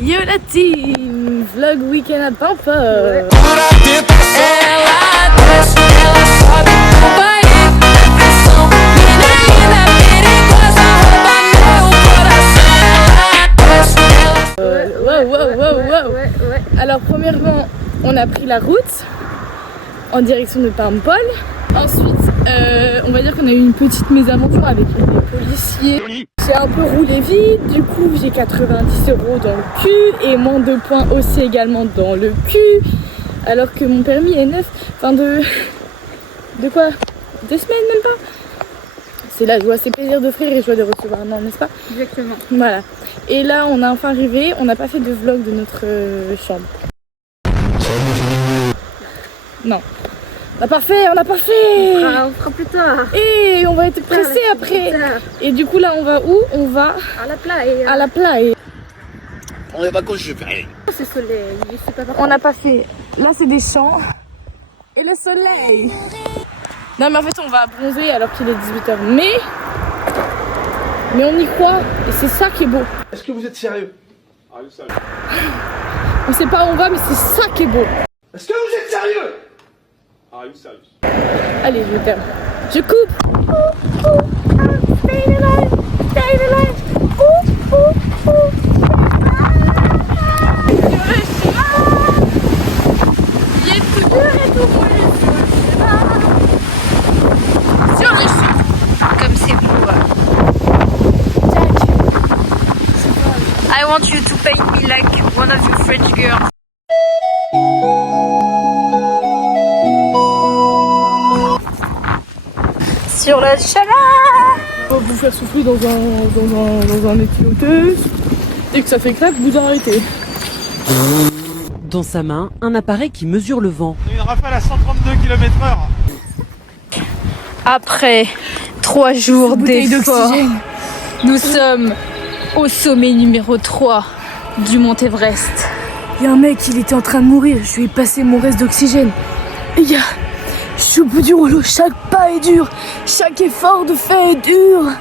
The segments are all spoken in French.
Yo la team, vlog week-end à Pampa. Ela desce, ela sobe no banheiro, pressão. Mina linda, perigosa, rouba meu coração. Wow. Alors premièrement, on a pris la route en direction de Paimpol. Ensuite, on va dire qu'on a eu une petite mésaventure avec les policiers. J'ai un peu roulé vite, du coup j'ai 90 € dans le cul et moins 2 points aussi également dans le cul. Alors que mon permis est neuf, enfin de quoi 2 semaines même pas. C'est la joie, c'est plaisir d'offrir et joie de recevoir, non n'est-ce pas? Exactement. Voilà. Et là on a enfin arrivé, on n'a pas fait de vlog de notre chambre. Non. On n'a pas fait. On fera plus tard. Et on va être pressé après. Et du coup là on va où? On va À la plage. à la plage. On est pas vacances, je fais rien. C'est soleil, c'est pas parfait. On n'a pas fait. Là c'est des champs et le soleil. Non mais en fait on va bronzer alors qu'il est 18h. Mais on y croit et c'est ça qui est beau. Est-ce que vous êtes sérieux? On sait pas où on va mais c'est ça qui est beau. Est-ce que vous êtes sérieux? Allez je t'aime. Je coupe. Comme c'est beau. I want you to paint me like one of your French girls. Sur le chemin. On va vous faire souffler dans un éthylotest. Dès que ça fait clap, vous arrêtez. Dans sa main, un appareil qui mesure le vent. Une rafale à 132 km/h. Après 3 jours d'efforts, nous sommes au sommet numéro 3 du Mont Everest. Il y a un mec, il était en train de mourir. Je lui ai passé mon reste d'oxygène. Les gars, je suis au bout du rouleau. Chaque pas est dur. Chaque effort de fait est dur.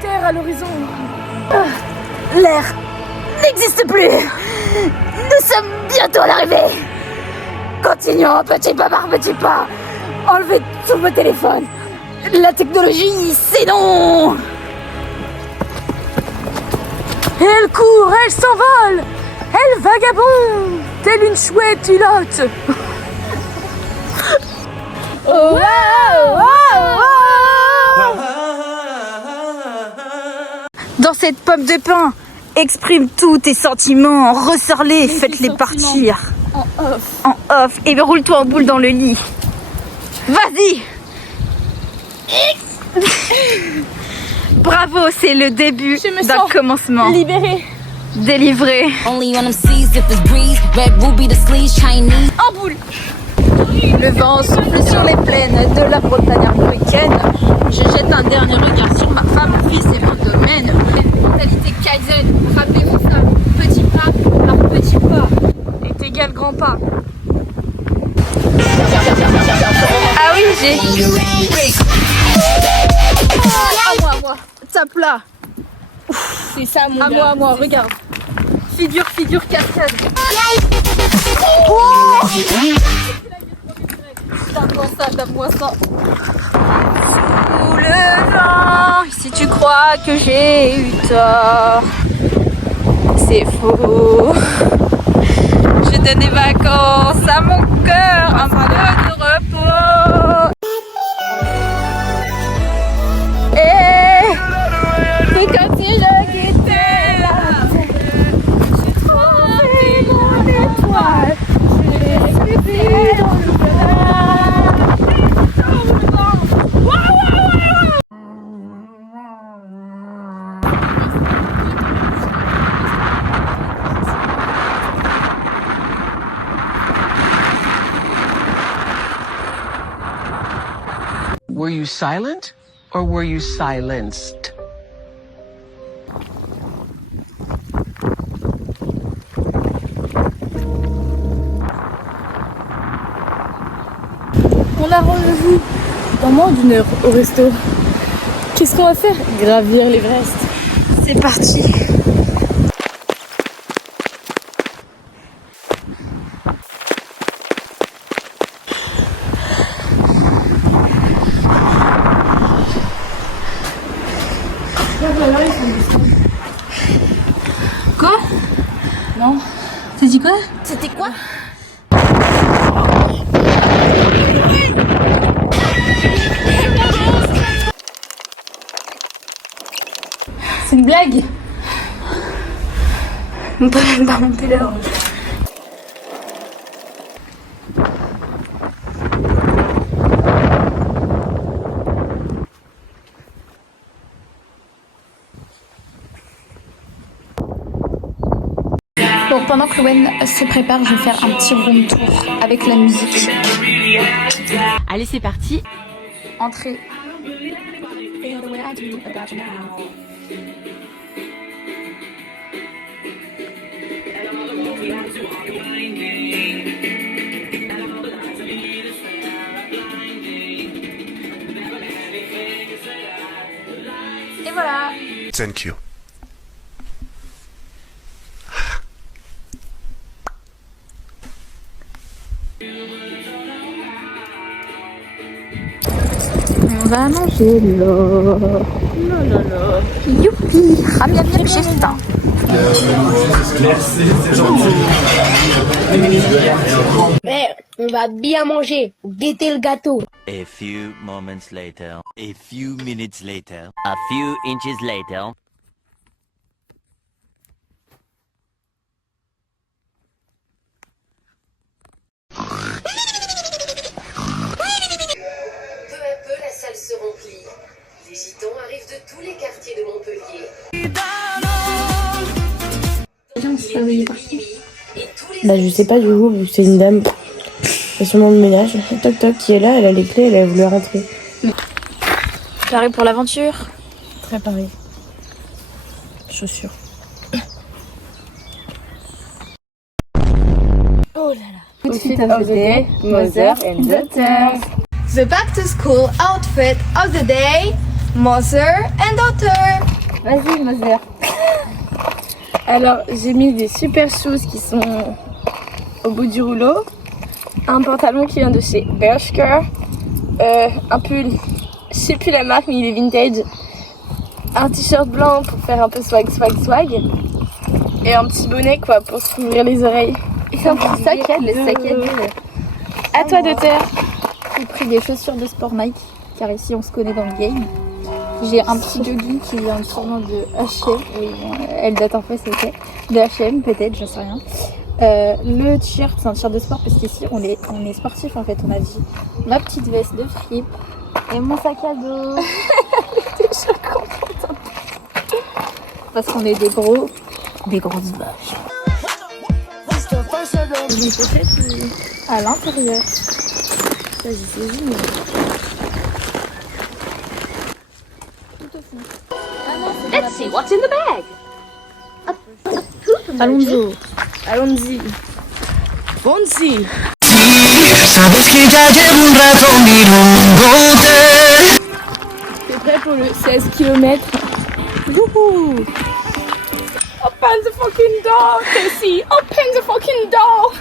Terre à l'horizon. L'air n'existe plus. Nous sommes bientôt à l'arrivée. Continuons petit pas par petit pas. Enlevez tous vos téléphones. La technologie, c'est non. Elle court, elle s'envole. Elle vagabonde. Telle une chouette hulotte. Oh, Dans cette pomme de pain, exprime tous tes sentiments, ressors-les, faites-les partir. En off. Et roule-toi en boule dans le lit. Vas-y. Bravo, c'est le début d'un commencement. Libérée. Délivré. Only on them seas if it's breeze. Red ruby, the sleeves, Chinese. En boule. Le vent souffle sur les plaines de la Bretagne armoricaine. Je jette un dernier regard sur ma femme, mon fils et mon domaine. Mentalité Kaizen, rappelez-vous ça. Petit pas par petit pas est égal grand pas. Ah oui, j'ai. À moi. Tape là. C'est ça mon À gars. moi, regarde. Figure, cascade. Tape-moi ça. Sous le vent, si tu crois que j'ai eu tort, c'est faux. Je donne des vacances à mon cœur, un peu de repos. Et c'est comme si je quittais la terre. J'ai trouvé mon étoile, je l'ai récupérée dans le cœur. Were you silent or were you silenced? On a rendez-vous dans moins d'1 heure au resto. Qu'est-ce qu'on va faire? Gravir l'Everest. C'est parti. Quoi? Non. T'as dit quoi? C'était quoi? C'est une blague? On peut même pas monter là. Bon, pendant que Louen se prépare, je vais faire un petit room tour avec la musique. Allez, c'est parti. Entrée. Et voilà. Thank you. On va manger là. Youpi. Ah bien bien j'ai faim. Mais on va bien manger. Guettez le gâteau. A few moments later, a few minutes later, a few inches later. Peu à peu, la salle se remplit. Les gitans arrivent de tous les quartiers de Montpellier. Bah je sais pas du coup, vu que c'est une dame. C'est sûrement le ménage. Toc toc qui est là, elle a les clés, elle a voulu rentrer. Pareil pour l'aventure. Très pareil. Chaussures. Oh là là. Outfit of the day, mother and daughter. The back to school outfit of the day, mother and daughter. Vas-y, mother. Alors j'ai mis des super shoes qui sont au bout du rouleau. Un pantalon qui vient de chez Bershka. Un pull, je sais plus la marque mais il est vintage. Un t-shirt blanc pour faire un peu swag. Et un petit bonnet quoi pour se couvrir les oreilles. Et un petit sac. Les saquettes. À toi d'auteur. J'ai pris des chaussures de sport Nike, car ici on se connaît dans le game. J'ai un petit jogging qui vient sûrement de H&M, oui, bon, elle date un peu c'était, de H&M peut-être, j'en sais rien. Le t-shirt, c'est un t-shirt de sport parce qu'ici on est sportif en fait, on a dit. Ma petite veste de fripe et mon sac à dos. Elle était déjà contente. Parce qu'on est des grosses vaches. Les pochettes À l'intérieur. ça j'ai saisi mais... Let's see what's in the bag. Allons-y. Allons-y. Bonzi. T'es prêt pour le 16 km? Youhou! Open the fucking door, Casey! Open the fucking door!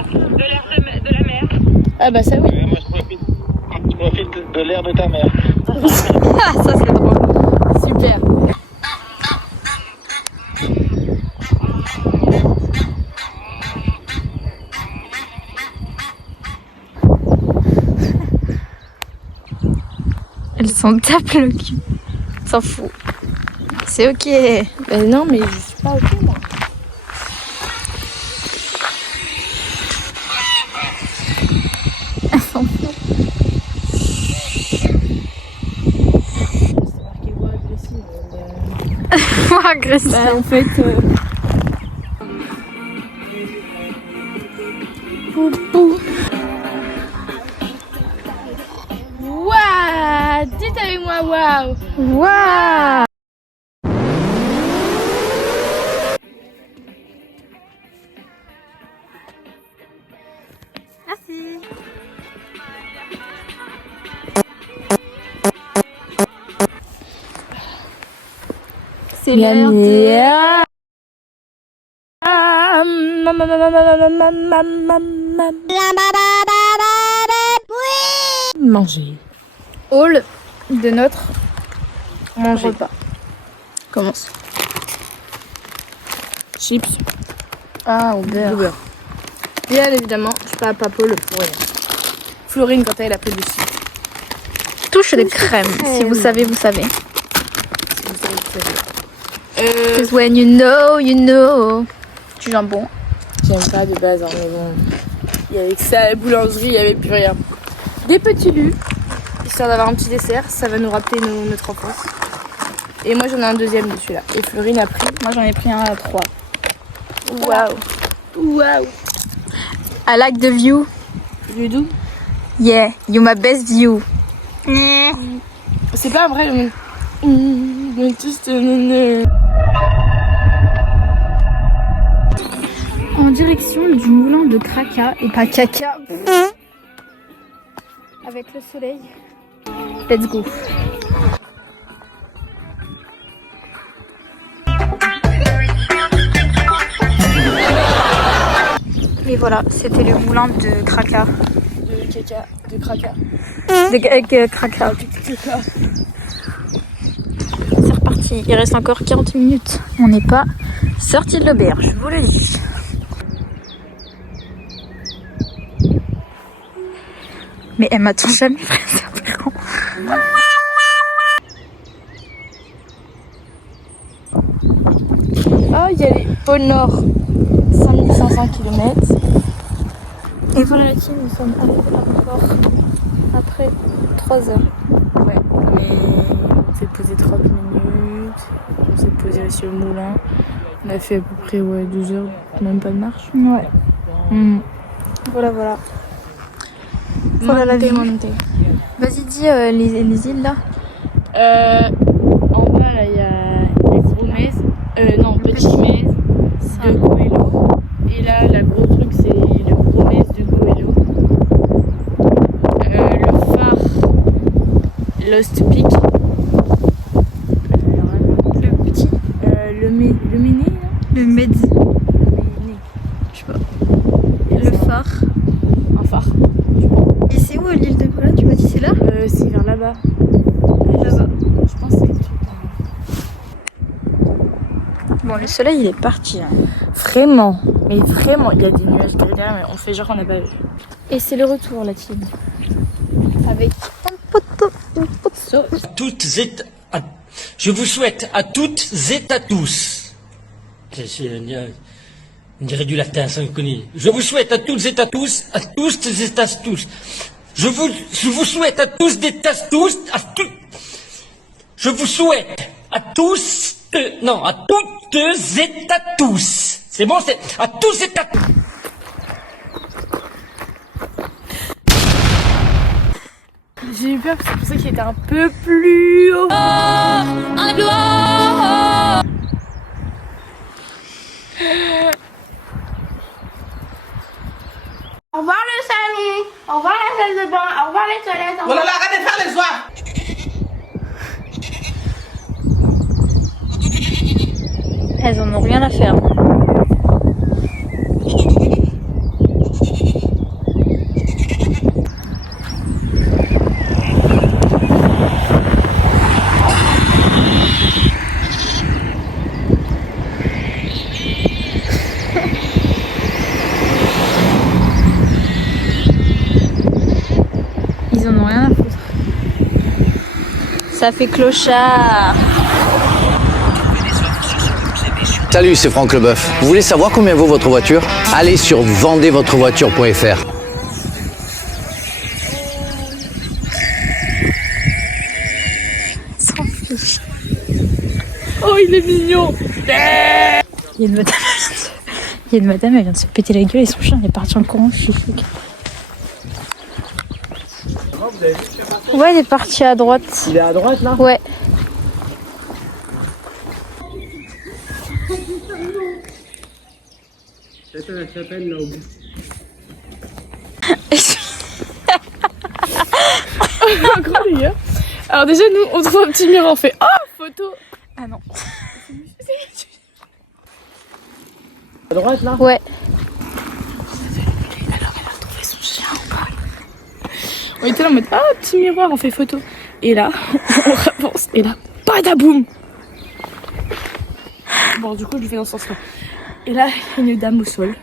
De l'air de la mer. Ah bah ça oui. Moi je profite de l'air de ta mère. Ah, ça c'est drôle. Super. Elle s'en tape le cul. S'en fout. C'est ok. Non mais je suis pas ok moi. Elle s'en fout. C'est marqué voix agressive. Moi agressive. Bah en fait... Poupou. Waouh! Dites avec moi waouh! Waouh. C'est l'heure de... Manger. Hall de notre Manger. repas. Commence. Chips. Ah, au beurre. Bien évidemment, je suis pas à Papo le pour rien. Florine quand elle a pris du sucre. Touche de crème. Si vous savez, vous savez. Because when you know, you know. Du jambon. J'aime pas de base, hein, mais bon. Il y avait que ça à la boulangerie, il y avait plus rien. Des petits lus, histoire d'avoir un petit dessert, ça va nous rappeler notre enfance. Et moi j'en ai un deuxième de celui-là. Et Florine a pris. Moi, j'en ai pris un à 3. Waouh! Waouh! I like the view. Du doux? Yeah, you my best view. C'est pas vrai, mais. En direction du moulin de Kraka et pas caca. Avec le soleil. Let's go. Et voilà, c'était le moulin de Kraka. De caca, de Kraka. De Kraka. C'est reparti. Il reste encore 40 minutes. On n'est pas sorti de l'auberge, je vous le dis. Mais elle m'attend jamais, frère, c'est aberrant. Ah, il y a les pôles Nord, 5500 km. Et voilà la team, nous sommes arrivés à l'aéroport après 3 heures. Ouais, mais on s'est posé 30 minutes, on s'est posé sur le moulin. On a fait à peu près 2 heures, même pas de marche. Ouais. Voilà, voilà. Voilà la vie. Vas-y, dis les îles là. En bas, là, il y a Gros-Metz, non, Petit-Metz, de Goëlo. Et là, la gros truc, c'est le Gros-Metz de Goëlo. Le phare Lost Peak. Le petit. Le Méné, là. Le Med. Je sais pas. Le phare. Un phare. Et c'est où l'île de Paula? Tu m'as dit c'est là? C'est vers là-bas. Là-bas. Je pense que c'est le truc. Bon, le soleil il est parti. Hein. Vraiment, mais vraiment, il y a des nuages derrière, mais on fait genre qu'on n'a pas vu. Et c'est le retour, la team. Avec un poteau, une poteau. Toutes et à, je vous souhaite à toutes et à tous. On dirait du latin sans connu. Je vous souhaite à toutes et à tous, à tous et à tous. Je vous souhaite à tous des tas tous, à tous. Je vous souhaite à tous, non, à toutes et à tous. C'est bon, c'est à tous et à tous. J'ai eu peur parce que c'est pour ça qu'il était un peu plus haut. Au revoir le salon, au revoir la salle de bain, au revoir les toilettes. Voilà, là, arrêtez de faire les soirs. Elles en ont rien à faire. Ils en ont rien à foutre. Ça fait clochard. Salut, c'est Franck Leboeuf. Vous voulez savoir combien vaut votre voiture? Allez sur vendezvotrevoiture.fr. Oh, il est mignon. Il y a une madame, elle vient de se péter la gueule et son chien il est parti en courant, je suis choquée. Ouais, il est parti à droite. Il est à droite là? Ouais. Un gros délire. Alors déjà nous on trouve un petit mur, on fait oh photo. Ah non. droite là. Ouais. On était là en mode ah petit miroir, on fait photo. Et là, on avance et là, badaboum. Bon du coup je lui fais dans ce sens là. Et là, il y a une dame au sol.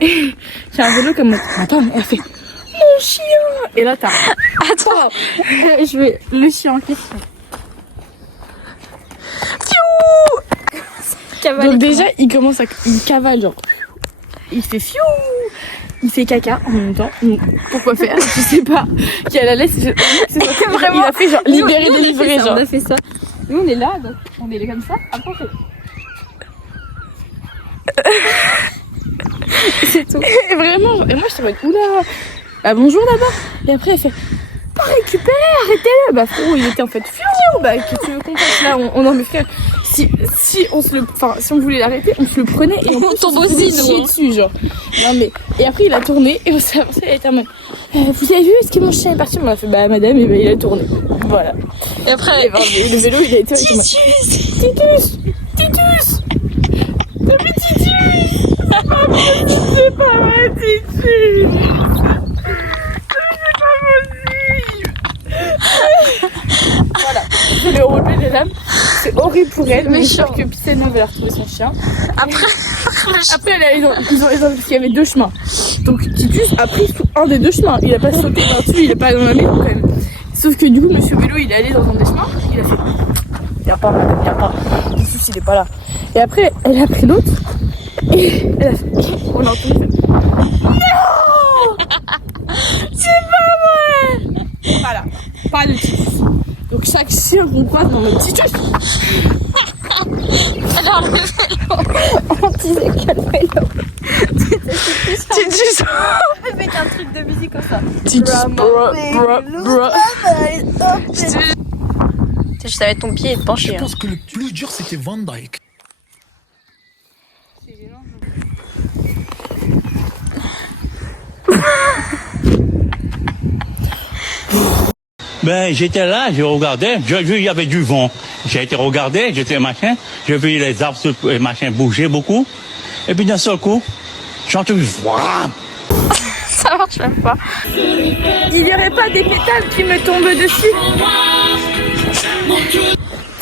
Et il y a un vélo comme attends, elle a fait mon chien. Et là t'as Attends. je vais le chien en question. Donc déjà il commence à il cavale genre. Il fait fiou. Il fait caca en même temps. Donc, pourquoi faire? Je sais pas. Qui a la laisse. Vraiment. Il a fait genre libérer, délivrer genre. On a fait ça. Nous on est là, donc on est comme ça. Après on fait. C'est tout. Et vraiment, et moi je suis en mode oula. Bah bonjour d'abord. Et après elle fait pas récupère, arrêtez-le. Bah frérot il était en fait fiou. Bah qu'est-ce que tu veux qu'on fasse là? On en met frère. Si on se le, enfin si on voulait l'arrêter, on se le prenait et on tombe aussi dessus genre. Non mais et après il a tourné et on s'est avancé. Elle était en mode vous avez vu est-ce que mon chien est parti? On a fait bah madame et bah il a tourné. Voilà. Et après le vélo il a été Titus. Depuis Titus. C'est pas vrai Titus. Voilà, je lui ai relevé les lames. C'est horrible pour elle, mais je suis sûre que Pissenna va retrouver son chien. Après ils ont parce qu'il y avait deux chemins. Donc Titus a pris un des deux chemins. Il a pas sauté par-dessus, il est pas dans la maison quand même. Sauf que du coup, Monsieur Vélo, il est allé dans un des chemins. Il a fait y'a pas, madame, y'a pas. Titus, il est pas là. Et après, elle a pris l'autre. Et elle a fait. On a entendu. Non. C'est pas vrai. Voilà, pas de Titus. Donc chaque chien qu'on croise dans le Titus. alors le vélo. On disait quel vélo. Titus. Avec un truc de musique comme ça. Titus, bro. Je savais ton pied est penché. Je pense que le plus dur c'était Van Dyke. Ben, j'étais là, je regardais, j'ai vu il y avait du vent. J'ai été regarder, j'étais machin, j'ai vu les arbres machin bouger beaucoup. Et puis d'un seul coup, j'ai entendu voilà. Ça marche même pas. Il y aurait pas des pétales qui me tombent dessus.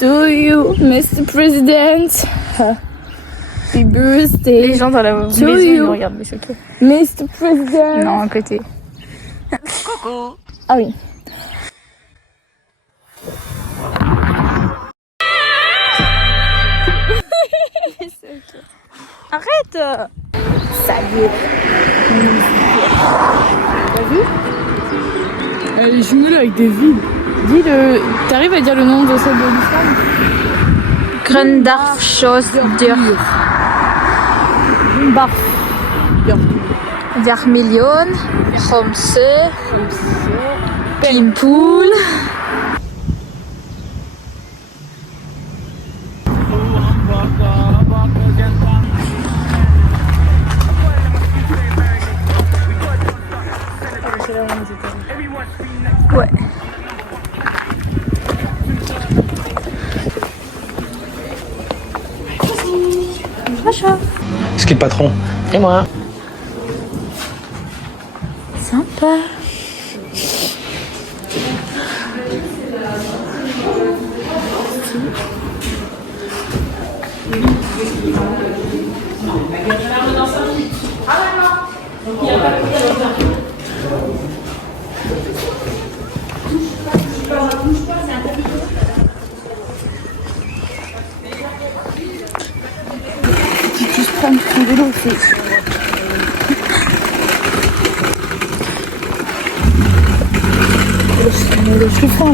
To you, Mr. President. Happy birthday. Les gens dans la maison ils regardent, mais c'est ok. Mr. President. Non, à côté. Coucou. Ah oui. Arrête. Ça y est. T'as vu? Elle est jumelée avec des villes. Dis le. T'arrives à dire le nom de celle de l'Islande? Grundarfsjösdur. Jarmillion. Tromsø. Pimpool. Ouais. C'est qui le patron? Et moi. Sympa. Si tu prends ton vélo, c'est. Je le prends.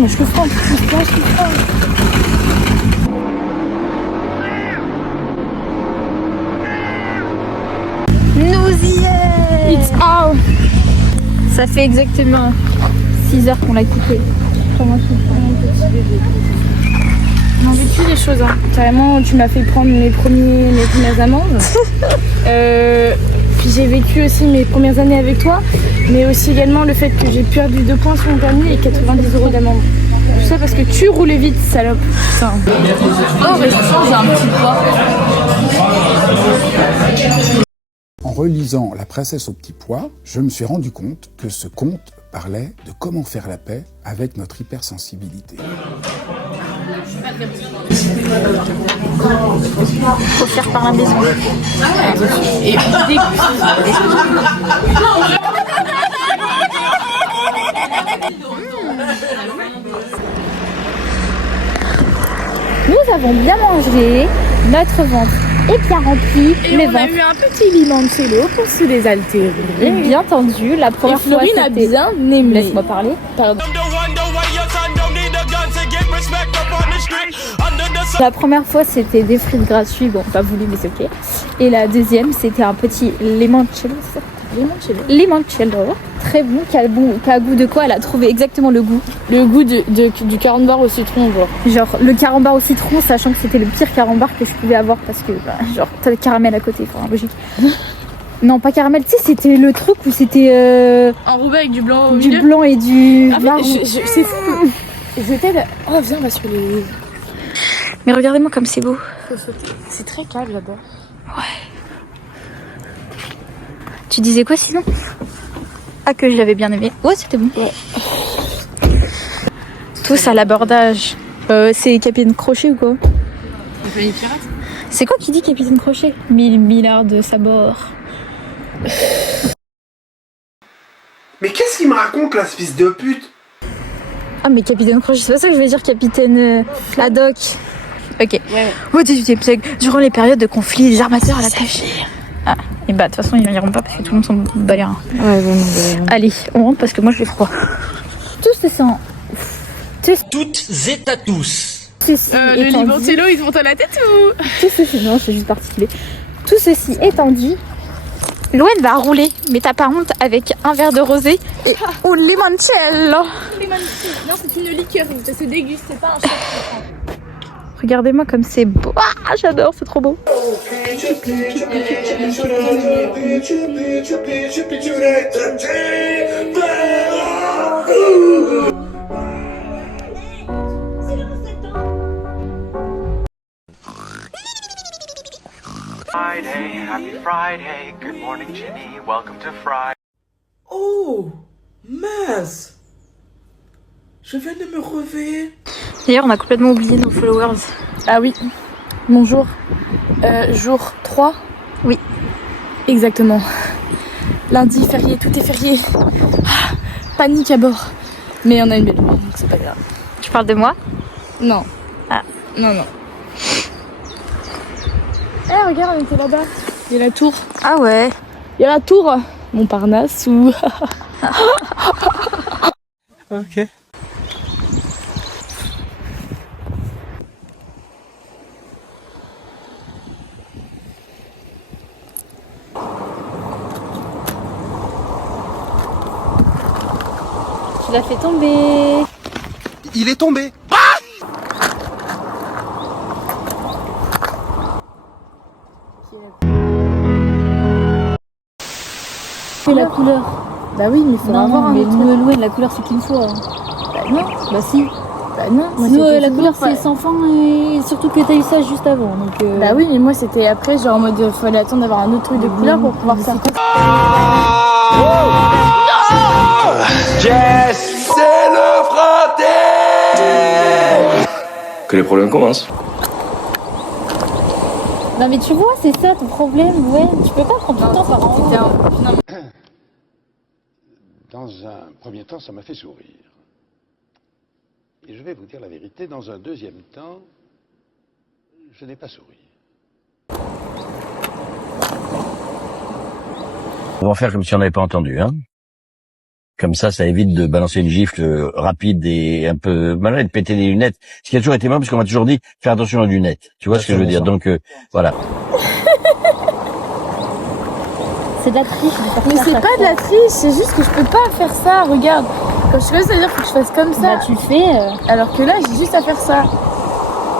Nous y est. It's out. Ça fait exactement 6 heures qu'on l'a quitté. Comment tu prends mon petit bébé? J'ai vécu des choses, hein. Carrément, tu m'as fait prendre mes premières amendes. Puis j'ai vécu aussi mes premières années avec toi, mais aussi également le fait que j'ai perdu 2 points sur mon permis et 90 € d'amende. Tout ça parce que tu roulais vite, salope. Putain. Oh, mais j'ai un petit poids. relisant La princesse au petit pois, je me suis rendu compte que ce conte parlait de comment faire la paix avec notre hypersensibilité. Faut faire par la maison. Et Nous avons bien mangé, notre ventre est bien rempli, Et on a eu un petit limoncello pour se désaltérer. est bien tendu. La première fois, Florine a c'était... bien aimé. Laisse-moi parler. Pardon. La première fois, c'était des frites gratuits, bon, pas voulu, mais c'est ok. Et la deuxième, c'était un petit limoncello, c'est ça ? Limoncello, très bon, qui a goût de quoi? Elle a trouvé exactement le goût. Le goût du carambar au citron, genre. Genre le carambar au citron, sachant que c'était le pire carambar que je pouvais avoir parce que genre t'as le caramel à côté, enfin logique. Non, pas caramel, tu sais, c'était le truc où c'était enrobé avec du blanc au du milieu. blanc et du En marron. fait, c'est fou. J'étais là. Oh, viens, on va sur les. Mais regardez-moi comme c'est beau. C'est très calme là-bas. Ouais. Tu disais quoi sinon? Ah, que je l'avais bien aimé. Ouais, c'était bon. Ouais. Tous à l'abordage. C'est Capitaine Crochet ou quoi? C'est quoi qui dit Capitaine Crochet? 1000 milliards de sabords. Mais qu'est-ce qu'il me raconte là, ce fils de pute? Ah, mais Capitaine Crochet, c'est pas ça que je veux dire, Capitaine Haddock. Ok. Ouais. Au XVIIIe siècle, durant les périodes de conflit, les armateurs à la pêche. Ah, et bah de toute façon ils n'iront pas parce que tout le monde s'en bat les reins. Ouais, vraiment. Allez, on rentre parce que moi j'ai froid. Tous sans. Toutes et à tous. Le limoncello, ils vont à la tête ou? Tout ceci, non, c'est juste particulier. Tout ceci étant dit, Louen va rouler, mais t'as pas honte avec un verre de rosé et un limoncello. Non, c'est une liqueur, ça se déguste, c'est pas un shot. Regardez-moi comme c'est beau. Ah, j'adore, c'est trop beau. Friday, happy Friday. Good morning, Ginny. Welcome to Friday. Oh, mince. Je viens de me relever. D'ailleurs, on a complètement oublié nos followers. Ah oui, bonjour. Jour 3. Oui. Exactement. Lundi, férié, tout est férié. Ah, panique à bord. Mais on a une belle nuit, donc c'est pas grave. Tu parles de moi? Non. Ah. Non. Eh, regarde, on était là-bas. Il y a la tour. Ah ouais. Il y a la tour Montparnasse ou... Ok. Tu l'as fait tomber. Il est tombé. C'est la couleur. Bah oui, mais il faut avoir un mais autre. Louen, la couleur c'est qu'une fois. Bah non. Bah si. Bah non. Moi, Sinon, c'était la toujours couleur pas- c'est sans fin et surtout que t'as eu ça juste avant. Donc, Bah oui, mais moi c'était après, genre en mode fallait attendre d'avoir un autre truc de couleur pour pouvoir faire. Jess, c'est le fraté. Que les problèmes commencent. Non mais tu vois, c'est ça ton problème, ouais. Tu peux pas prendre tout le temps par en haut. Dans un premier temps, ça m'a fait sourire. Et je vais vous dire la vérité, dans un deuxième temps, je n'ai pas souri. On va faire comme si on n'avait pas entendu, hein. Comme ça évite de balancer une gifle rapide et un peu malin et de péter des lunettes. Ce qui a toujours été mal, parce qu'on m'a toujours dit, faire attention aux lunettes. Tu vois ce que je veux dire? Donc, voilà. C'est de la triche. Mais c'est pas de la triche, c'est juste que je peux pas faire ça, regarde. Quand je fais ça, c'est-à-dire faut que je fasse comme ça. Bah tu le fais. Alors que là, j'ai juste à faire ça.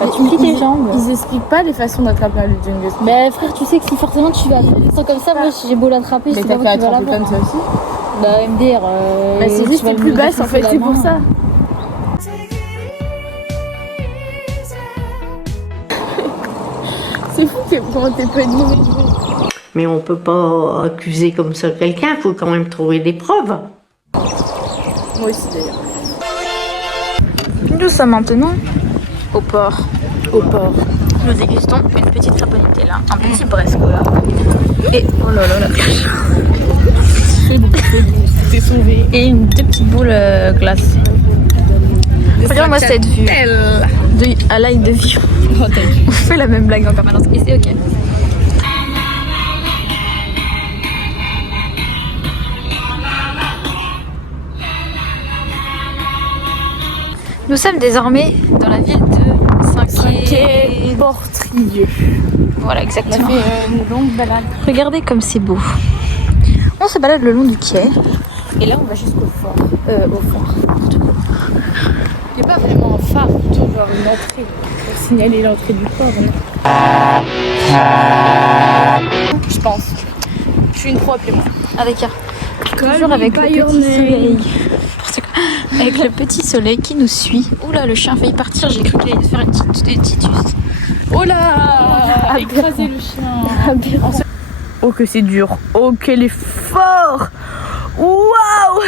Bah, tu plies tes jambes. Ils expliquent pas les façons d'attraper un lutte jungle. Bah frère, tu sais que si forcément tu vas faire comme ça, moi j'ai beau l'attraper, je Mais sais t'as pas fait où tu vas attraper l'avoir. comme ça aussi. Bah MDR. Bah c'est juste t'es plus basse en fait, c'est pour ça. C'est fou comment t'es pas animé. Mais on peut pas accuser comme ça quelqu'un, il faut quand même trouver des preuves. Moi aussi d'ailleurs. Nous sommes maintenant au port. Au port. Nous dégustons une petite crêpe là, un petit Brescola. Et oh là là la crèche. T'es sauvé. Et deux petites boules glace. Regarde-moi cette vue à l'ail de vie. On fait la même blague en permanence et c'est ok. Nous sommes désormais dans la ville de Saint-Quay-Portrieux. Voilà, exactement. On a fait une longue balade. Regardez comme c'est beau. On se balade le long du quai. Et là, on va jusqu'au fort. Au fort. Il n'y a pas vraiment un phare, plutôt genre une entrée pour signaler l'entrée du port. Je pense. Je suis une pro, appelez-moi. Avec toujours avec le petit soleil. Avec le petit soleil qui nous suit. Oula, le chien a failli partir. J'ai cru qu'il allait faire une petite titus. Oh là, écraser le chien. Oh que c'est dur. Oh quel effort. Waouh.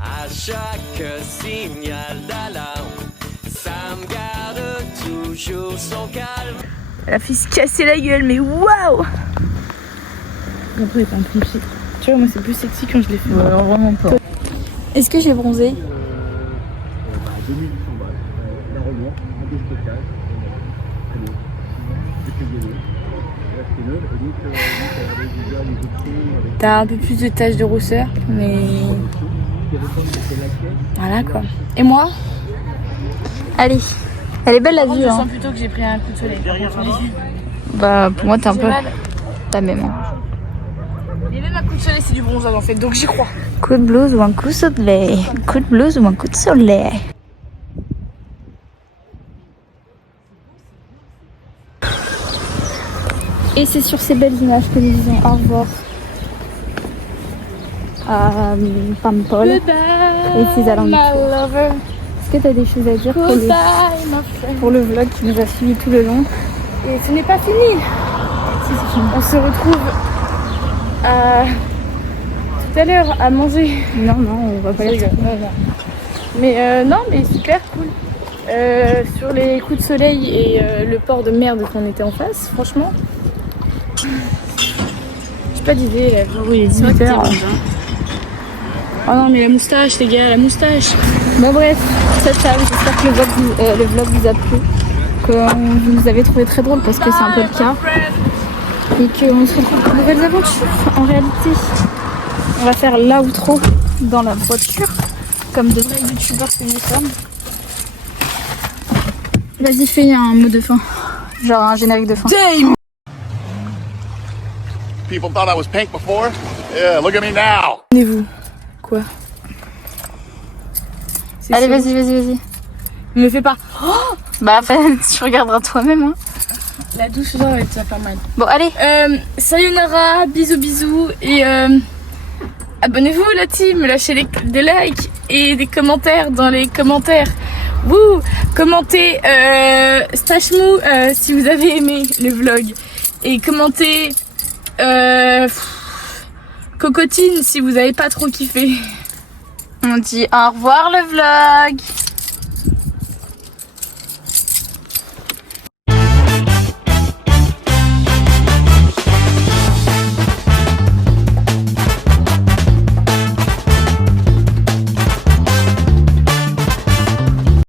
À chaque signal d'alarme, ça me garde toujours son calme. Elle a fait se casser la gueule, mais waouh. Après, c'est un pompier. Tu vois, moi c'est plus sexy quand je l'ai fait. Alors vraiment pas. Est-ce que j'ai bronzé? T'as un peu plus de taches de rousseur, mais voilà quoi. Et moi? Allez, elle est belle la vue. Je hein. sens plutôt que j'ai pris un coup de soleil. Bah pour moi t'es un peu la même. Hein. Et même un coup de soleil c'est du bronzage en fait, donc j'y crois. Coup de blues ou un coup de soleil. Coup de blues ou un coup de soleil. Et c'est sur ces belles images que nous disons au revoir à Pampol et ses alentours. Est-ce que tu as des choses à dire pour le vlog qui nous a suivi tout le long? Et ce n'est pas fini. Si, c'est fini. On se retrouve tout à l'heure à manger. Non, on va pas y aller. Mais non, mais super cool. Sur les coups de soleil et le port de merde qu'on était en face, franchement. J'ai pas d'idée là. Oui, il est 18h. Oh non, mais la moustache, les gars, la moustache. Bon, bref, j'espère que le vlog vous a plu. Que vous nous avez trouvé très drôle parce que c'est un peu le cas. Et qu'on se retrouve pour de nouvelles aventures. En réalité, on va faire l'outro dans la voiture, comme de vrais youtubeurs que nous sommes. Vas-y, fais un mot de fin. Genre un générique de fin. Damn! People thought I was pink before. Yeah, look at me now. Venez-vous. Quoi? Allez, vas-y. Ne me fais pas. Oh, bah après, tu regarderas toi-même. Hein. La douche, ça va être pas mal. Bon, allez. Sayonara, bisous et abonnez-vous la team, lâchez des likes et des commentaires dans les commentaires. Wouh! Commentez Stashmou si vous avez aimé le vlog. Et commentez Cocotine si vous avez pas trop kiffé. On dit au revoir le vlog.